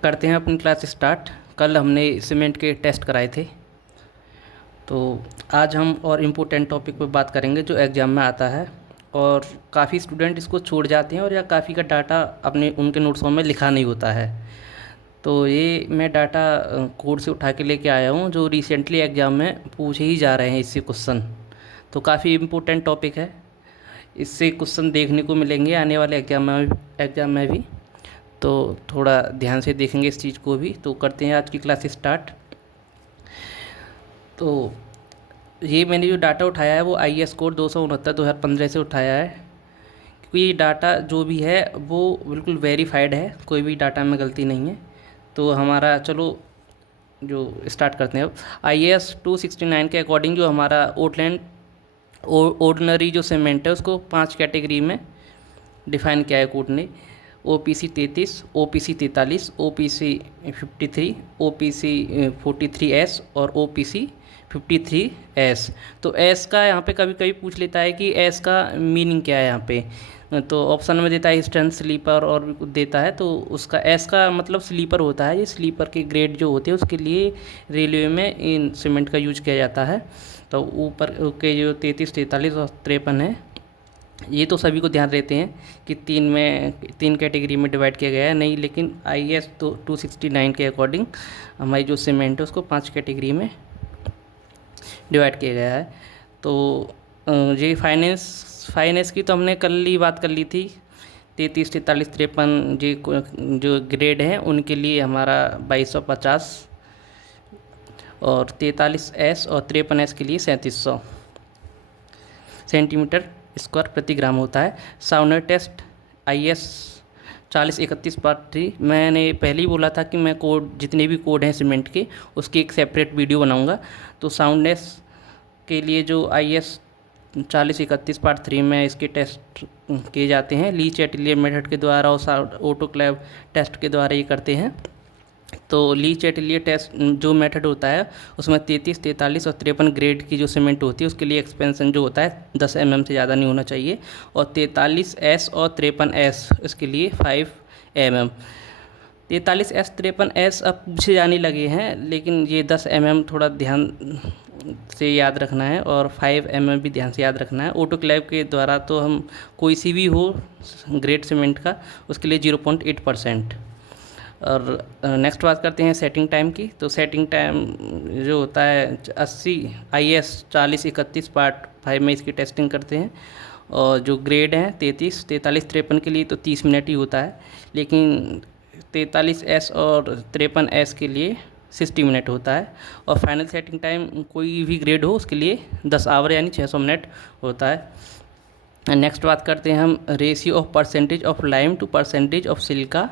करते हैं अपनी क्लास स्टार्ट। कल हमने सीमेंट के टेस्ट कराए थे, तो आज हम और इम्पोर्टेंट टॉपिक पे बात करेंगे जो एग्ज़ाम में आता है। और काफ़ी स्टूडेंट इसको छोड़ जाते हैं और या काफ़ी का डाटा अपने उनके नोट्सों में लिखा नहीं होता है। तो ये मैं डाटा कोड से उठा के लेके आया हूँ जो रिसेंटली एग्ज़ाम में पूछे ही जा रहे हैं इससे क्वेश्चन। तो काफ़ी इम्पोर्टेंट टॉपिक है, इससे क्वेश्चन देखने को मिलेंगे आने वाले एग्ज़ाम में भी। तो थोड़ा ध्यान से देखेंगे इस चीज़ को भी। तो करते हैं आज की क्लास स्टार्ट। तो ये मैंने जो डाटा उठाया है वो IAS कोड 269/2015 से उठाया है, क्योंकि ये डाटा जो भी है वो बिल्कुल वेरीफाइड है, कोई भी डाटा में गलती नहीं है। तो हमारा चलो जो स्टार्ट करते हैं अब। IAS 269 के अकॉर्डिंग जो हमारा ओटलैंड ऑर्डिनरी जो सीमेंट है उसको 5 कैटेगरी में डिफाइन किया है कोर्ट ने। OPC 33, OPC 43, OPC 53, OPC 43S और OPC 53S। तो एस का यहाँ पे कभी कभी पूछ लेता है कि एस का मीनिंग क्या है यहाँ पे। तो ऑप्शन में देता है स्टैंड, स्लीपर और भी कुछ देता है। तो उसका एस का मतलब स्लीपर होता है। ये स्लीपर के ग्रेड जो होते हैं उसके लिए रेलवे में इन सीमेंट का यूज किया जाता है। तो ऊपर के जो 33, 43 और 53 है, ये तो सभी को ध्यान रहते हैं कि तीन कैटेगरी में डिवाइड किया गया है नहीं, लेकिन IAS 269 के अकॉर्डिंग हमारी जो सीमेंट है उसको 5 कैटेगरी में डिवाइड किया गया है। तो ये फाइनेंस की तो हमने कल ही बात कर ली थी। 33, 43, 53 जो ग्रेड हैं उनके लिए हमारा 2250 और 43S और 53S के लिए 3700 सेंटीमीटर स्क्वायर प्रति ग्राम होता है। साउंडर टेस्ट IAS 4031/3 मैंने पहले ही बोला था कि मैं कोड जितने भी कोड हैं सीमेंट के उसकी एक सेपरेट वीडियो बनाऊंगा। तो साउंडनेस के लिए जो IAS 4031/3 में इसके टेस्ट किए जाते हैं लीच एटिलियर मेथड के द्वारा और ऑटोक्लेव टेस्ट के द्वारा ये करते हैं। तो लीच एटिलियर टेस्ट जो मेथड होता है उसमें 33, 43 और 53 ग्रेड की जो सीमेंट होती है उसके लिए एक्सपेंसन जो होता है 10 mm से ज़्यादा नहीं होना चाहिए। और 43S और 53S इसके लिए 5 mm। 43S 53S अब पूछे जाने लगे हैं, लेकिन ये 10 mm थोड़ा ध्यान से याद रखना है और 5 mm भी ध्यान से याद रखना है। ऑटोक्लेव के द्वारा तो हम कोई सी भी हो ग्रेड सीमेंट का उसके लिए 0.8%। और नेक्स्ट बात करते हैं सेटिंग टाइम की। तो सेटिंग टाइम जो होता है 80 IAS 4031/5 में इसकी टेस्टिंग करते हैं। और जो ग्रेड हैं 33, 43, 53 के लिए तो 30 मिनट ही होता है, लेकिन 43S और 53S के लिए 60 मिनट होता है। और फाइनल सेटिंग टाइम कोई भी ग्रेड हो उसके लिए 10 आवर यानी 600 मिनट होता है। नेक्स्ट बात करते हैं हम ratio of percentage of lime to percentage of silica,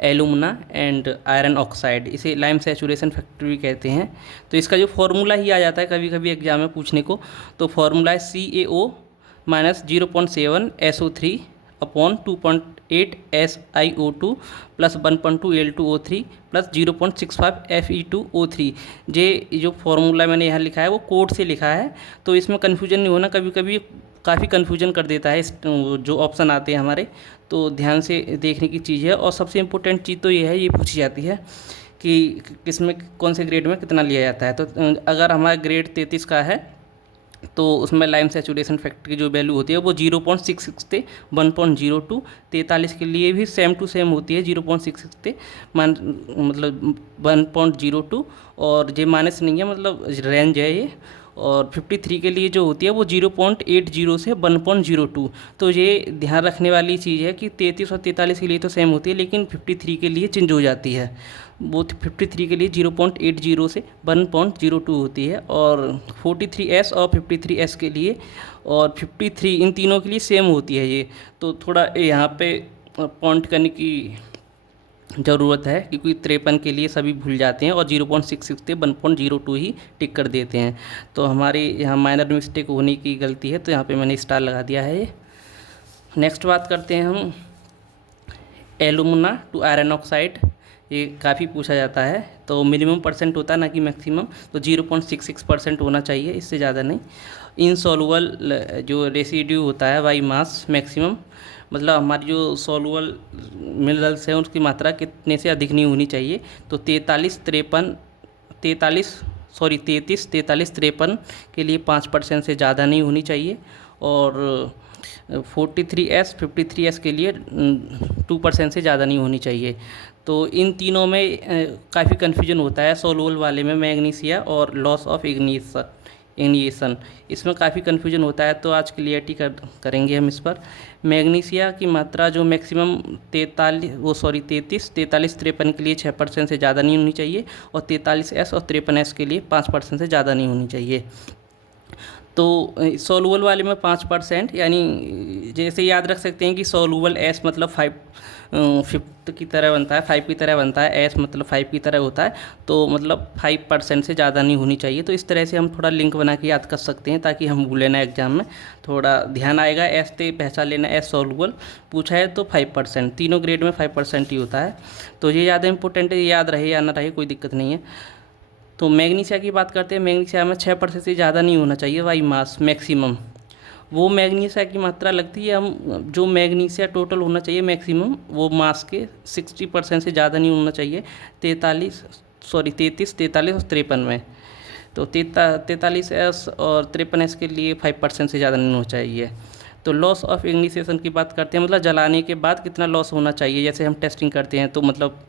alumina and iron oxide. इसे लाइम सैचुरेशन फैक्टर भी कहते हैं। तो इसका जो फार्मूला ही आ जाता है कभी कभी एग्जाम में पूछने को। तो फार्मूला है CaO - 0.7 SO3 upon 2.8 SiO2 plus 1.2 Al2O3 plus 0.65 Fe2O3। ये जो फार्मूला मैंने यहाँ लिखा है वो कोड से लिखा है, तो इसमें कन्फ्यूजन नहीं होना। कभी कभी काफ़ी कन्फ्यूजन कर देता है जो ऑप्शन आते हैं हमारे, तो ध्यान से देखने की चीज़ है। और सबसे इम्पोर्टेंट चीज़ तो ये है, ये पूछी जाती है कि किसमें कौन से ग्रेड में कितना लिया जाता है। तो अगर हमारा ग्रेड 33 का है तो उसमें लाइम सैचुरेशन फैक्टर की जो वैल्यू होती है वो 0.66 से 1.02। 43 के लिए भी सेम टू सेम होती है 0.66 से मतलब 1.02। और ये माइनस नहीं है, मतलब रेंज है ये। और 53 के लिए जो होती है वो 0.80 से 1.02। तो ये ध्यान रखने वाली चीज़ है कि 33 और 43 के लिए तो सेम होती है, लेकिन 53 के लिए चेंज हो जाती है। वो 53 के लिए 0.80 से 1.02 होती है। और 43S और 53S के लिए और 53 इन तीनों के लिए सेम होती है ये। तो थोड़ा यहाँ पे पॉइंट करने की ज़रूरत है, क्योंकि 53 के लिए सभी भूल जाते हैं और 0.66 से 1.02 ही टिक कर देते हैं। तो हमारी यहाँ माइनर मिस्टेक होने की गलती है, तो यहाँ पे मैंने स्टार लगा दिया है ये। नेक्स्ट बात करते हैं हम एलुमिना टू आयरन ऑक्साइड। ये काफ़ी पूछा जाता है। तो मिनिमम परसेंट होता है ना कि मैक्सिमम, तो 0.66% होना चाहिए, इससे ज़्यादा नहीं। इनसॉल्युबल जो रेसिड्यू होता है बाई मास मैक्सिमम मतलब हमारी जो सोलुबल मिनरल्स हैं उसकी मात्रा कितने से अधिक नहीं होनी चाहिए। तो 33-53 के लिए 5% से ज़्यादा नहीं होनी चाहिए, और 53S के लिए 2% से ज़्यादा नहीं होनी चाहिए। तो इन तीनों में काफ़ी कन्फ्यूजन होता है सोलुबल वाले में, मैग्नीशिया और लॉस ऑफ इग्निशन, इसमें काफ़ी कन्फ्यूजन होता है। तो आज क्लियरिटी करेंगे हम इस पर। मैग्नीशिया की मात्रा जो मैक्सिमम 33-53 के लिए 6% से ज़्यादा नहीं होनी चाहिए, और 43S और 53S के लिए 5% से ज़्यादा नहीं होनी चाहिए। तो सोलुबल वाले में 5%, यानी जैसे याद रख सकते हैं कि सोलुबल एस मतलब 5 की तरह बनता है, 5 की तरह बनता है, एस मतलब 5 की तरह होता है, तो मतलब 5% से ज़्यादा नहीं होनी चाहिए। तो इस तरह से हम थोड़ा लिंक बना के याद कर सकते हैं ताकि हम भूलें ना, एग्जाम में थोड़ा ध्यान आएगा। एस ते पहचान लेना, एस सोलुबल पूछा है तो 5%, तीनों ग्रेड में 5% ही होता है। तो ये ज़्यादा इंपॉर्टेंट है, ये याद रहे या ना रहे कोई दिक्कत नहीं है। तो मैग्नीशिया की बात करते हैं। मैग्नीशिया में 6% से ज़्यादा नहीं होना चाहिए बाई मास मैक्सिमम। वो मैग्नीशिया की मात्रा लगती है, हम जो मैग्नीशिया टोटल होना चाहिए मैक्सिमम वो मास के 60% से ज़्यादा नहीं होना चाहिए। 33, 43 और 53 में। तो 43S और 53S के लिए 5% से ज़्यादा नहीं होना चाहिए। तो लॉस ऑफ इग्निशन की बात करते हैं, मतलब जलाने के बाद कितना लॉस होना चाहिए। जैसे हम टेस्टिंग करते हैं तो मतलब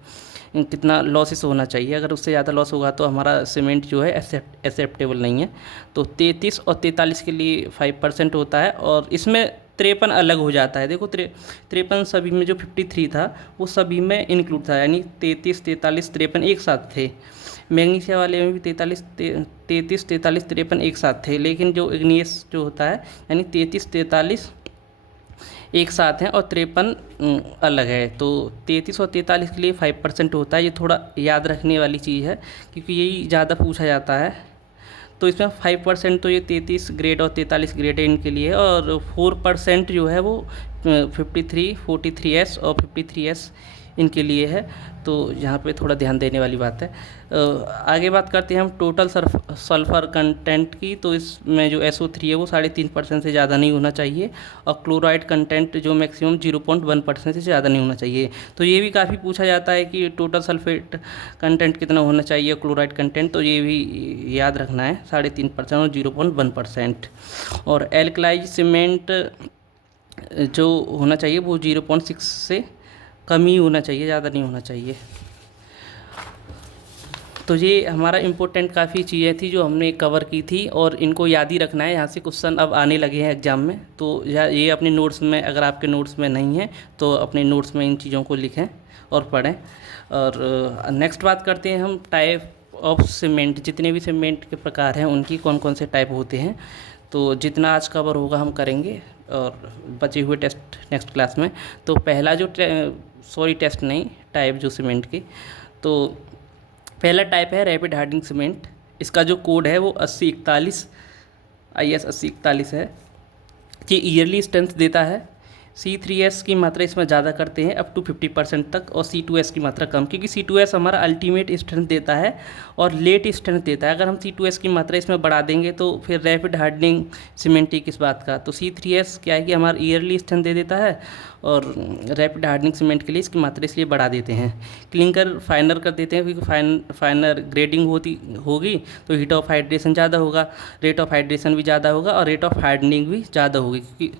कितना लॉसेस होना चाहिए, अगर उससे ज़्यादा लॉस होगा तो हमारा सीमेंट जो है एक्सेप्टेबल नहीं है। तो 33 और 43 के लिए 5% होता है, और इसमें 53 अलग हो जाता है। देखो 53 सभी में, जो 53 था वो सभी में इंक्लूड था, यानी 33, 43, 53 एक साथ थे। मैग्नीशिया वाले में भी 33, 53 एक साथ थे, लेकिन जो इग्नियस जो होता है यानी 33, 43 एक साथ हैं और 53 अलग है। तो 33 और 43 के लिए 5% होता है। ये थोड़ा याद रखने वाली चीज़ है क्योंकि यही ज़्यादा पूछा जाता है। तो इसमें 5% तो ये 33 ग्रेड और 43 ग्रेड है इनके लिए, और 4% जो है वो 53, 43S और 53S इनके लिए है। तो यहाँ पे थोड़ा ध्यान देने वाली बात है। आगे बात करते हैं हम टोटल सल्फ़र कंटेंट की। तो इसमें जो SO3 है वो 3.5% से ज़्यादा नहीं होना चाहिए, और क्लोराइड कंटेंट जो मैक्सिमम 0.1% से ज़्यादा नहीं होना चाहिए। तो ये भी काफ़ी पूछा जाता है कि टोटल सल्फेट कंटेंट कितना होना चाहिए, क्लोराइड कंटेंट, तो ये भी याद रखना है, 3.5% और 0.1%। और एल्कलाइज सीमेंट जो होना चाहिए वो 0.6 से कम ही होना चाहिए, ज़्यादा नहीं होना चाहिए। तो ये हमारा इम्पोर्टेंट काफ़ी चीज़ें थी जो हमने कवर की थी, और इनको याद ही रखना है। यहाँ से क्वेश्चन अब आने लगे हैं एग्जाम में, तो ये अपने नोट्स में, अगर आपके नोट्स में नहीं है तो अपने नोट्स में इन चीज़ों को लिखें और पढ़ें। और नेक्स्ट बात करते हैं हम टाइप ऑफ सीमेंट, जितने भी सीमेंट के प्रकार हैं उनकी कौन कौन से टाइप होते हैं। तो जितना आज कवर होगा हम करेंगे, और बचे हुए टेस्ट नेक्स्ट क्लास में। तो पहला जो टेस्ट नहीं, टाइप जो सीमेंट की, तो पहला टाइप है रैपिड हार्डनिंग सीमेंट। इसका जो कोड है वो 8041 IS 8041 है। ये ईयरली स्ट्रेंथ देता है। C3S की मात्रा इसमें ज़्यादा करते हैं अप टू 50% तक, और C2S की मात्रा कम, क्योंकि C2S हमारा अल्टीमेट स्ट्रेंथ देता है और लेट स्ट्रेंथ देता है। अगर हम C2S की मात्रा इसमें बढ़ा देंगे तो फिर रैपिड हार्डनिंग सीमेंट ही किस बात का। तो C3S क्या है कि हमारा ईयरली स्ट्रेंथ दे देता है, और रैपिड हार्डनिंग सीमेंट के लिए इसकी मात्रा इसलिए बढ़ा देते हैं। क्लिंकर फाइनर कर देते हैं, क्योंकि फाइनर ग्रेडिंग होगी तो हीट ऑफ हाइड्रेशन ज़्यादा होगा, रेट ऑफ हाइड्रेशन भी ज़्यादा होगा, और रेट ऑफ हार्डनिंग भी ज़्यादा होगी, क्योंकि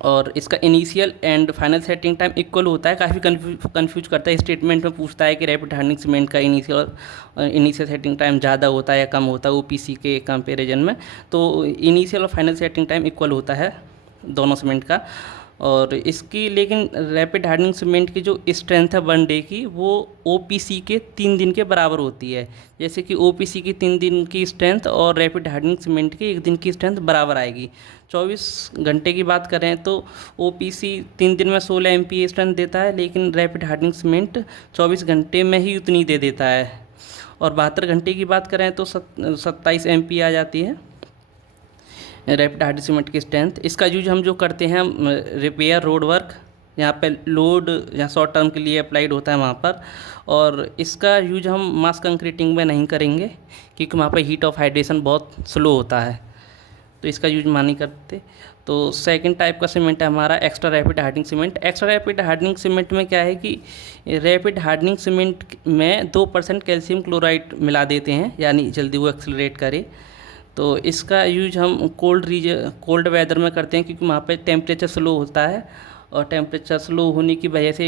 और इसका initial and final setting time equal होता है। काफ़ी कन्फ्यूज करता है, स्टेटमेंट में पूछता है कि रैपिड हार्डनिंग सीमेंट का इनिशियल सेटिंग टाइम ज़्यादा होता है या कम होता है OPC के कंपेरिजन में। तो इनिशियल और फाइनल सेटिंग टाइम इक्वल होता है दोनों सीमेंट का। और इसकी लेकिन रैपिड हार्डनिंग सीमेंट की जो स्ट्रेंथ है 1 डे की, वो OPC के 3 दिन के बराबर होती है। जैसे कि OPC की 3 दिन की स्ट्रेंथ और रैपिड हार्डनिंग सीमेंट की 1 दिन की स्ट्रेंथ बराबर आएगी। 24 घंटे की बात करें तो OPC 3 दिन में 16 MPa स्ट्रेंथ देता है, लेकिन रैपिड हार्डनिंग सीमेंट 24 घंटे में ही उतनी दे देता है। और 72 घंटे की बात करें तो 27 MPa आ जाती है रैपिड हार्डनिंग सीमेंट की स्ट्रेंथ। इसका यूज हम जो करते हैं रिपेयर, रोड वर्क, यहाँ पे लोड यहाँ शॉर्ट टर्म के लिए अप्लाइड होता है वहाँ पर। और इसका यूज हम मास कंक्रीटिंग में नहीं करेंगे, क्योंकि वहाँ पर हीट ऑफ हाइड्रेशन बहुत स्लो होता है, तो इसका यूज नहीं करते। तो सेकंड टाइप का सीमेंट है हमारा extra rapid hardening cement. Extra rapid hardening cement में क्या है कि रैपिड हार्डनिंग सीमेंट में 2% कैल्शियम क्लोराइड मिला देते हैं, यानी जल्दी वो एक्सेलरेट करे। तो इसका यूज हम कोल्ड वेदर में करते हैं, क्योंकि वहाँ पे टेम्परेचर स्लो होता है, और टेम्परेचर स्लो होने की वजह से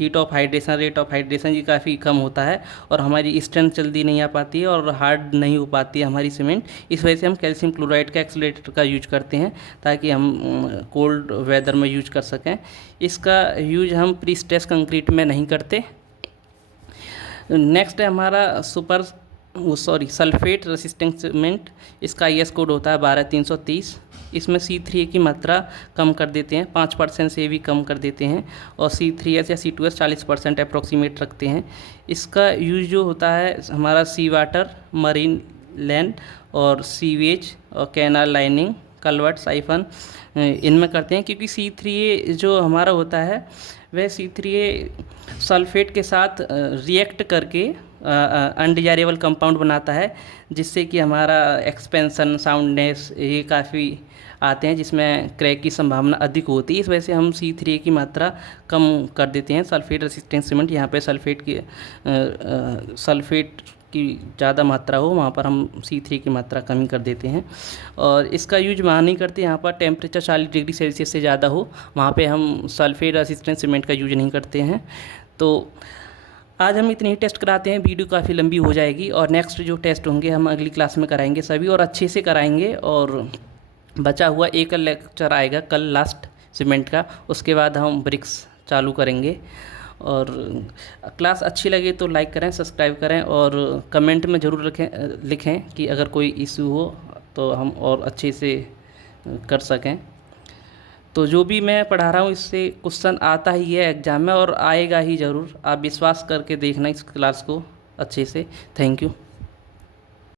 रेट ऑफ हाइड्रेशन ये काफ़ी कम होता है, और हमारी स्ट्रेंथ जल्दी नहीं आ पाती है और हार्ड नहीं हो पाती है हमारी सीमेंट। इस वजह से हम कैल्शियम क्लोराइड का एक्सेलरेटर का यूज करते हैं, ताकि हम कोल्ड वेदर में यूज कर सकें। इसका यूज हम प्री स्ट्रेस कंक्रीट में नहीं करते। नेक्स्ट है हमारा सल्फेट रेसिस्टेंट सीमेंट। इसका IS कोड होता है 12330। इसमें C3A की मात्रा कम कर देते हैं, 5% से भी कम कर देते हैं, और C3S या C2S 40% अप्रॉक्सीमेट रखते हैं। इसका यूज जो होता है हमारा सी वाटर, मरीन लैंड और सीवेज और कैनाल लाइनिंग, कलवर्ट, साइफन इनमें करते हैं, क्योंकि C3A जो हमारा होता है वह C3A सल्फेट के साथ रिएक्ट करके अनडिजायरेबल कंपाउंड बनाता है, जिससे कि हमारा एक्सपेंशन, साउंडनेस ये काफ़ी आते हैं, जिसमें क्रैक की संभावना अधिक होती है। इस वजह से हम C3A की मात्रा कम कर देते हैं। सल्फेट रेसिस्टेंट सीमेंट, यहाँ पे सल्फेट की ज़्यादा मात्रा हो, वहाँ पर हम C3 की मात्रा कम ही कर देते हैं। और इसका यूज वहाँ नहीं करते जहाँ पर टेम्परेचर 40 डिग्री सेल्सियस से ज़्यादा हो, वहाँ पे हम सल्फेट रेसिस्टेंट सीमेंट का यूज नहीं करते हैं। तो आज हम इतने ही टेस्ट कराते हैं, वीडियो काफ़ी लंबी हो जाएगी, और नेक्स्ट जो टेस्ट होंगे हम अगली क्लास में कराएंगे सभी, और अच्छे से कराएंगे। और बचा हुआ एक लेक्चर आएगा कल लास्ट सीमेंट का, उसके बाद हम ब्रिक्स चालू करेंगे। और क्लास अच्छी लगे तो लाइक करें, सब्सक्राइब करें, और कमेंट में ज़रूर लिखें कि अगर कोई इशू हो तो हम और अच्छे से कर सकें। तो जो भी मैं पढ़ा रहा हूँ इससे क्वेश्चन आता ही है एग्ज़ाम में, और आएगा ही ज़रूर। आप विश्वास करके देखना इस क्लास को अच्छे से। Thank you.